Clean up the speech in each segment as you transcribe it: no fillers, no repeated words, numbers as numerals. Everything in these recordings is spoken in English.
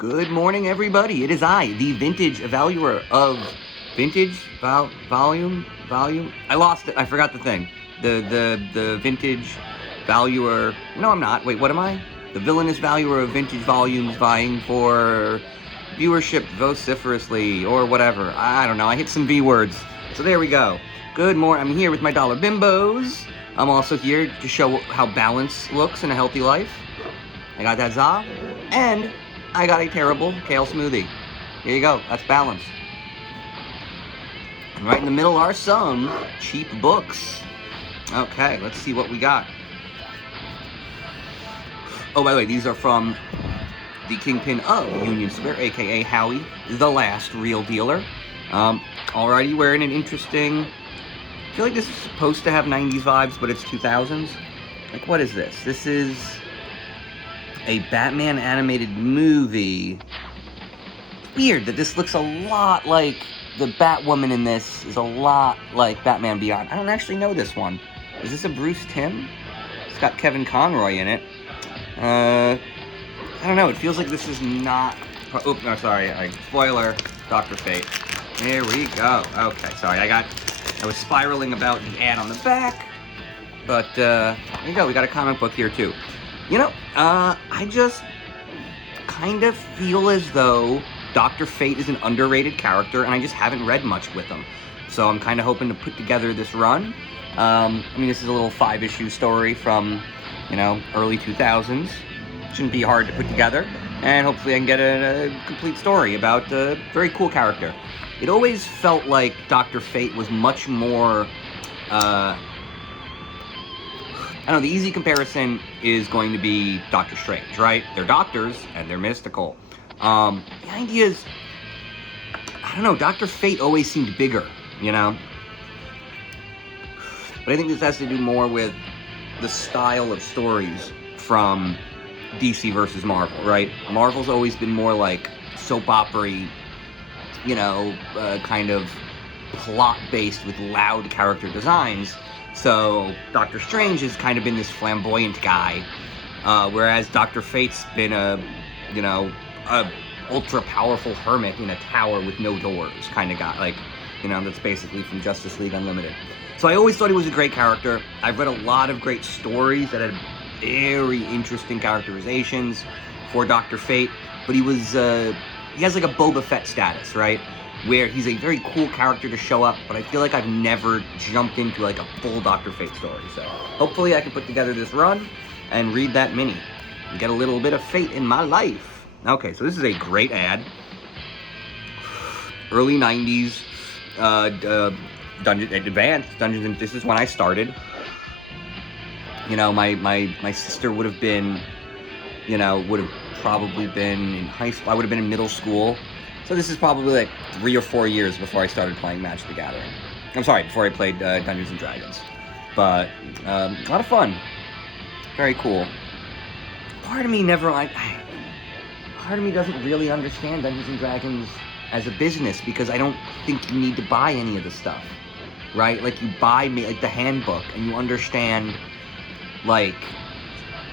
Good morning, everybody. It is I, the vintage evaluator of vintage volume. I lost it. I forgot the thing. The vintage valuer. No, I'm not. Wait, what am I? The villainous valuer of vintage volumes, vying for viewership vociferously or whatever. I don't know. I hit some V words. So there we go. Good morning. I'm here with my dollar bimbos. I'm also here to show how balance looks in a healthy life. I got that za, and I got a terrible kale smoothie. Here you go, that's balance. And right in the middle are some cheap books. Okay, let's see what we got. Oh, by the way, these are from the Kingpin of Union Square, aka Howie, the last real dealer. Already wearing an interesting, I feel like this is supposed to have 90s vibes, but it's 2000s. Like, what is this? This is a Batman animated movie. It's weird that this looks a lot like the Batwoman in this is a lot like Batman Beyond. I don't actually know this one. Is this a Bruce Timm? It's got Kevin Conroy in it. I don't know. It feels like this is not. Oops, no, sorry. Spoiler. Dr. Fate. There we go. Okay, sorry. I was spiraling about the ad on the back, but there you go. We got a comic book here too. You know, I just kind of feel as though Dr. Fate is an underrated character, and I just haven't read much with him. So I'm kind of hoping to put together this run. I mean, this is a little 5-issue story from, you know, early 2000s. Shouldn't be hard to put together, and hopefully I can get a complete story about a very cool character. It always felt like Dr. Fate was much more, I don't know, the easy comparison is going to be Doctor Strange, right? They're doctors, and they're mystical. The idea is, I don't know, Dr. Fate always seemed bigger, you know? But I think this has to do more with the style of stories from DC versus Marvel, right? Marvel's always been more like soap opera-y, you know, kind of plot-based with loud character designs. So Doctor Strange has kind of been this flamboyant guy, whereas Dr. Fate's been a ultra-powerful hermit in a tower with no doors kind of guy. Like, you know, that's basically from Justice League Unlimited. So I always thought he was a great character. I've read a lot of great stories that had very interesting characterizations for Dr. Fate, but he has like a Boba Fett status, right? Where he's a very cool character to show up, but I feel like I've never jumped into like a full Dr. Fate story. So hopefully I can put together this run and read that mini and get a little bit of Fate in my life. Okay, so this is a great ad. Early 90s, advanced Dungeons, and this is when I started. You know, my sister would have been, you know, would have probably been in high school. I would have been in middle school. So this is probably like 3 or 4 years before I started playing Magic the Gathering. I'm sorry, before I played Dungeons & Dragons. But a lot of fun. Very cool. Part of me part of me doesn't really understand Dungeons & Dragons as a business, because I don't think you need to buy any of the stuff, right? Like, you buy like the handbook and you understand like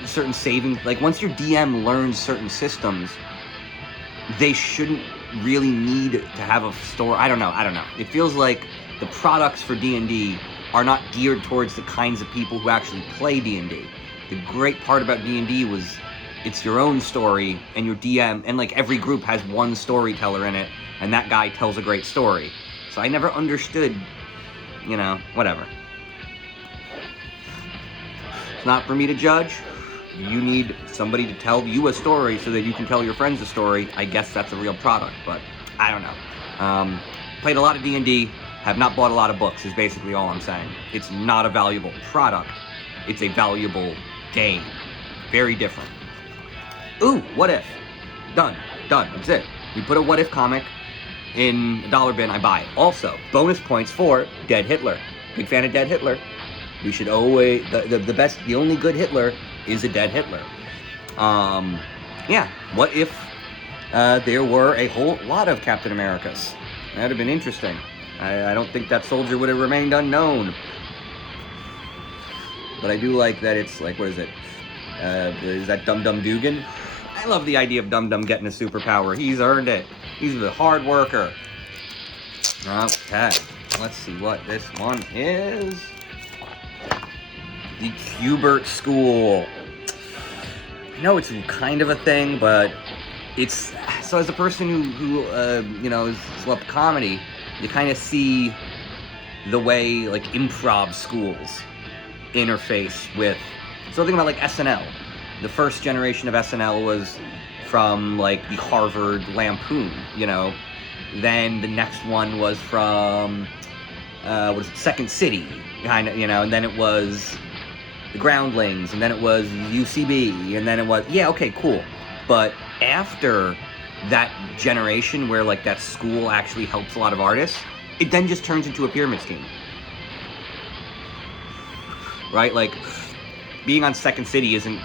certain saving. Like, once your DM learns certain systems, they shouldn't really need to have a store. I don't know. It feels like the products for D&D are not geared towards the kinds of people who actually play D&D. The great part about D&D was it's your own story, and your DM, and like every group has one storyteller in it, and that guy tells a great story. So I never understood, you know, whatever. It's not for me to judge. You need somebody to tell you a story so that you can tell your friends a story. I guess that's a real product, but I don't know. Played a lot of D&D, have not bought a lot of books, is basically all I'm saying. It's not a valuable product. It's a valuable game. Very different. Ooh, What If? Done. That's it. We put a What If comic in a dollar bin, I buy it. Also, bonus points for Dead Hitler. Big fan of Dead Hitler. We should always, the only good Hitler is a dead Hitler. Yeah, what if there were a whole lot of Captain Americas? That'd have been interesting. I don't think that soldier would have remained unknown. But I do like that it's like, what is it? Is that Dum Dum Dugan? I love the idea of Dum Dum getting a superpower. He's earned it. He's a hard worker. Okay, let's see what this one is. The Q*bert School. I know it's kind of a thing, but it's... So as a person who you know, is loved comedy, you kind of see the way, like, improv schools interface with... So think about, like, SNL. The first generation of SNL was from, like, the Harvard Lampoon, you know? Then the next one was from, what is it, Second City, kind of, you know? And then it was the Groundlings, and then it was UCB, and then it was... Yeah, okay, cool. But after that generation where, like, that school actually helps a lot of artists, it then just turns into a pyramid scheme. Right? Like, being on Second City isn't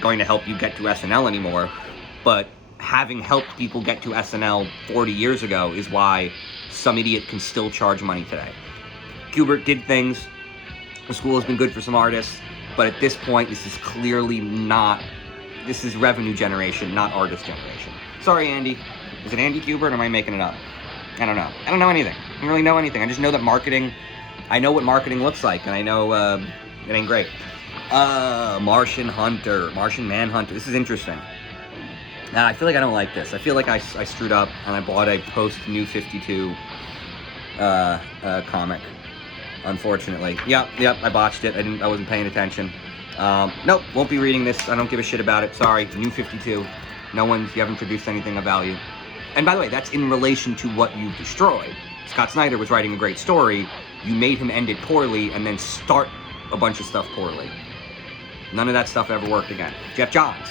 going to help you get to SNL anymore, but having helped people get to SNL 40 years ago is why some idiot can still charge money today. Q*bert did things. The school has been good for some artists, but at this point, this is clearly not... This is revenue generation, not artist generation. Sorry, Andy. Is it Andy Q*bert, or am I making it up? I don't know. I don't know anything. I don't really know anything. I just know that marketing... I know what marketing looks like, and I know it ain't great. Martian Manhunter. This is interesting. I feel like I don't like this. I feel like I screwed up, and I bought a post-New 52 comic. Unfortunately. Yep, I botched it. I wasn't paying attention. Nope, won't be reading this. I don't give a shit about it. Sorry, New 52. You haven't produced anything of value. And by the way, that's in relation to what you destroyed. Scott Snyder was writing a great story. You made him end it poorly, and then start a bunch of stuff poorly. None of that stuff ever worked again. Jeff Johns,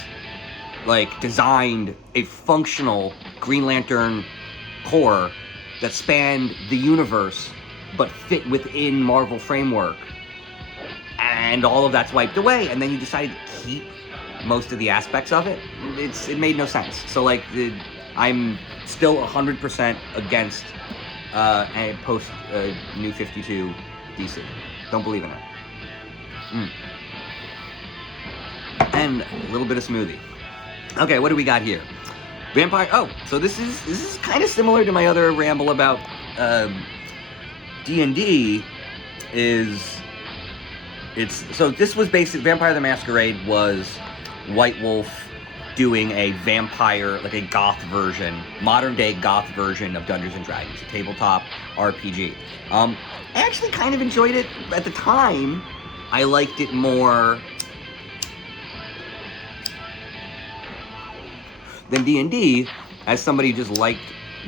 like, designed a functional Green Lantern core that spanned the universe, but fit within Marvel framework. And all of that's wiped away, and then you decided to keep most of the aspects of it. It made no sense. So, like, I'm still 100% against a post New 52 DC. Don't believe in it. And a little bit of smoothie. Okay, what do we got here? Vampire... Oh, so this is kind of similar to my other ramble about D&D. So this was basic... Vampire the Masquerade was White Wolf doing a vampire, like a goth version, modern-day goth version of Dungeons & Dragons, a tabletop RPG. I actually kind of enjoyed it at the time. I liked it more than D&D. As somebody who just liked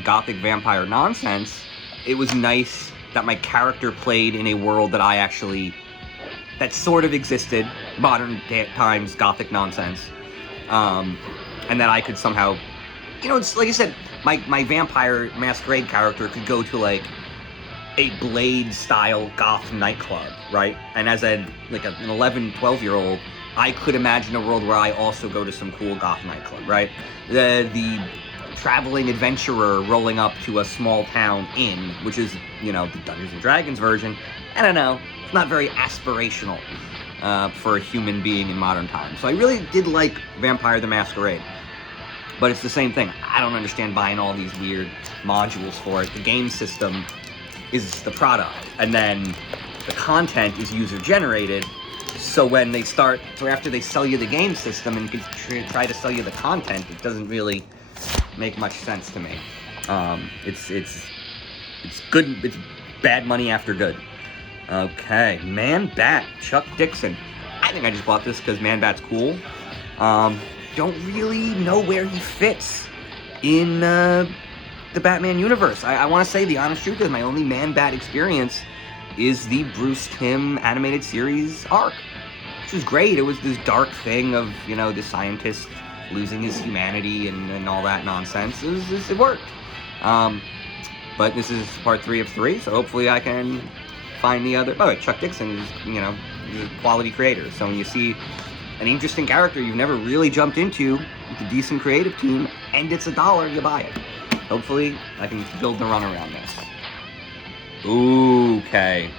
gothic vampire nonsense, it was nice that my character played in a world that sort of existed, modern times gothic nonsense, and that I could somehow, you know, it's like I said, my Vampire Masquerade character could go to, like, a Blade-style goth nightclub, right? And as an 11, 12-year-old, I could imagine a world where I also go to some cool goth nightclub, right? The traveling adventurer rolling up to a small town inn, which is, you know, the Dungeons & Dragons version. I don't know. It's not very aspirational for a human being in modern times. So I really did like Vampire the Masquerade. But it's the same thing. I don't understand buying all these weird modules for it. The game system is the product, and then the content is user-generated. So after they sell you the game system and try to sell you the content, it doesn't really make much sense to me. It's good. It's bad money after good. Okay, Man-Bat, Chuck Dixon. I think I just bought this because Man-Bat's cool. Don't really know where he fits in the Batman universe. I want to say the honest truth is my only Man-Bat experience is the Bruce Timm animated series arc, which was great. It was this dark thing of, you know, the scientist losing his humanity and all that nonsense. It worked. But this is part 3 of 3, so hopefully I can find the other... By the way, Chuck Dixon is, you know, he's a quality creator. So when you see an interesting character you've never really jumped into with a decent creative team, and it's $1, you buy it. Hopefully I can build the run around this. Okay.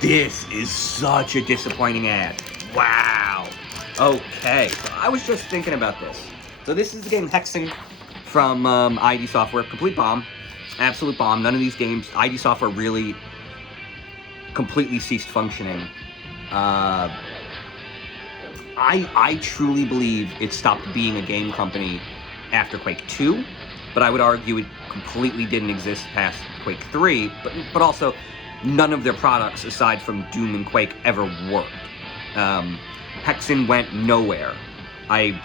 This is such a disappointing ad. Wow. Okay, so I was just thinking about this. So this is the game Hexen from ID Software. Complete bomb. Absolute bomb. None of these games, ID Software really completely ceased functioning. I truly believe it stopped being a game company after Quake 2, but I would argue it completely didn't exist past Quake 3, but also none of their products aside from Doom and Quake ever worked. Hexen went nowhere. I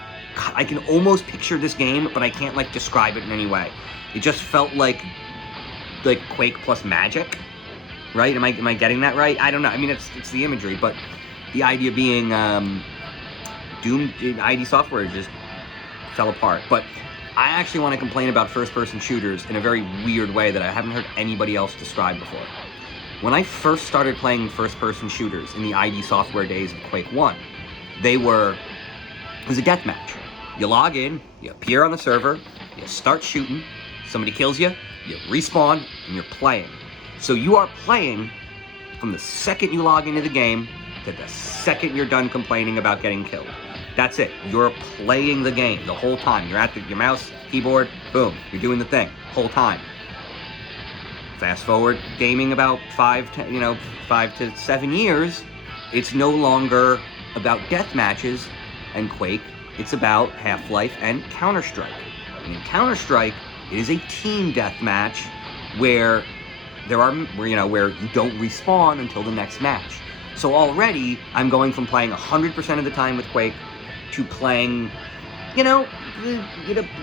can almost picture this game, but I can't like describe it in any way. It just felt like Quake plus Magic, right? Am I getting that right? I don't know. I mean, it's the imagery, but the idea being Doom ID Software just fell apart. But I actually want to complain about first-person shooters in a very weird way that I haven't heard anybody else describe before. When I first started playing first-person shooters in the ID Software days of Quake 1, it was a deathmatch. You log in, you appear on the server, you start shooting, somebody kills you, you respawn, and you're playing. So you are playing from the second you log into the game to the second you're done complaining about getting killed. That's it. You're playing the game the whole time. You're at your mouse, keyboard, boom, you're doing the thing, whole time. Fast forward gaming about 5 to 7 years, it's no longer about death matches and Quake, it's about Half-Life and Counter-Strike. And in Counter-Strike, it is a team deathmatch where where you don't respawn until the next match. So already, I'm going from playing 100% of the time with Quake to playing,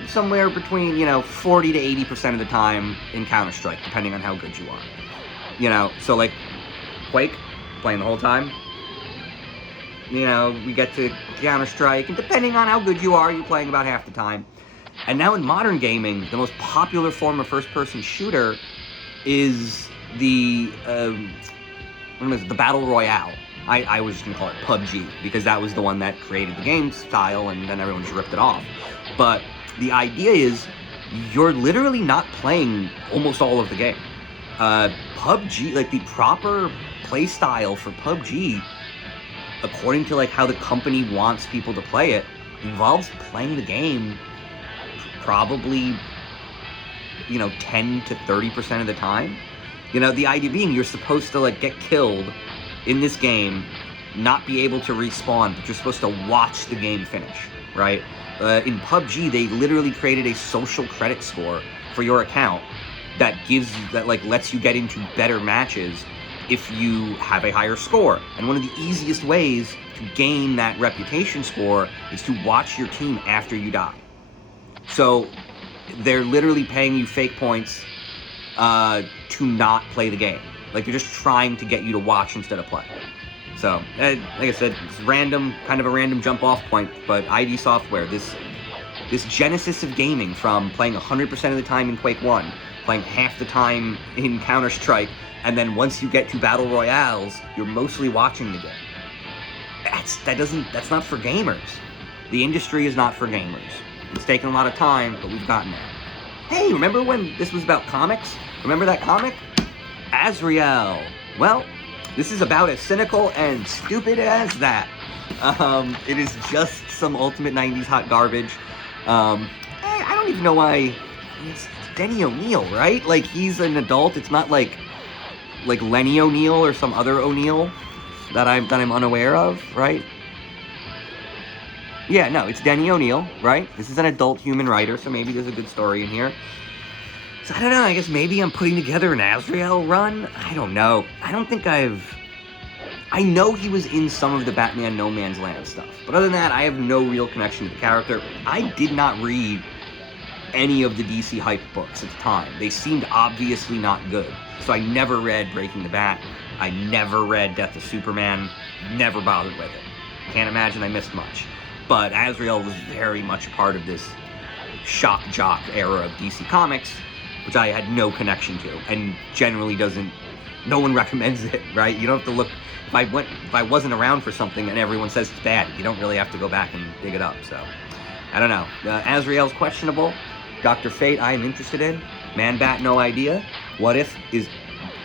somewhere between, 40 to 80% of the time in Counter-Strike, depending on how good you are. So like, Quake, playing the whole time. We get to Counter-Strike, and depending on how good you are, you're playing about half the time. And now in modern gaming, the most popular form of first-person shooter is the Battle Royale. I was just going to call it PUBG, because that was the one that created the game style, and then everyone just ripped it off. But the idea is, you're literally not playing almost all of the game. PUBG, like the proper play style for PUBG, according to like how the company wants people to play it, involves playing the game probably 10 to 30% of the time. The idea being you're supposed to like get killed in this game, not be able to respawn, but you're supposed to watch the game finish, right? In PUBG, they literally created a social credit score for your account that lets you get into better matches if you have a higher score. And one of the easiest ways to gain that reputation score is to watch your team after you die. So they're literally paying you fake points to not play the game. Like, they're just trying to get you to watch instead of play. So, like I said, it's random, kind of a random jump-off point, but ID Software, this genesis of gaming from playing 100% of the time in Quake 1, playing half the time in Counter-Strike, and then once you get to Battle Royales, you're mostly watching the game. That's not for gamers. The industry is not for gamers. It's taken a lot of time, but we've gotten there. Hey, remember when this was about comics? Remember that comic? Azrael. Well, this is about as cynical and stupid as that. It is just some ultimate 90s hot garbage. I don't even know why. It's Denny O'Neil, right? Like, he's an adult. It's not like Lenny O'Neil or some other O'Neil that I'm unaware of, right? Yeah, no, it's Denny O'Neil, right? This is an adult human writer, so maybe there's a good story in here. So I don't know, I guess maybe I'm putting together an Azrael run? I don't know. I know he was in some of the Batman No Man's Land stuff, but other than that, I have no real connection to the character. I did not read any of the DC hype books at the time. They seemed obviously not good. So I never read Breaking the Bat. I never read Death of Superman. Never bothered with it. Can't imagine I missed much. But Azrael was very much a part of this shock jock era of DC Comics, which I had no connection to, and generally no one recommends it, right? You don't have to look, if I wasn't around for something and everyone says it's bad, you don't really have to go back and dig it up, so. I don't know. Azrael's questionable. Dr. Fate, I am interested in. Man-Bat, no idea. What If is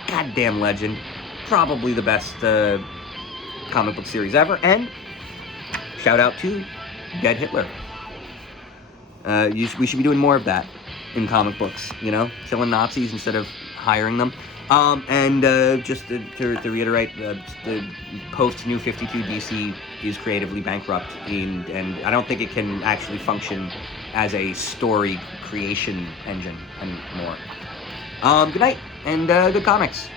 goddamn legend. Probably the best comic book series ever, and shout out to Dead Hitler. We should be doing more of that in comic books, you know? Killing Nazis instead of hiring them. Just to reiterate, the post-New 52 DC is creatively bankrupt, and I don't think it can actually function as a story creation engine anymore. Good night, and good comics.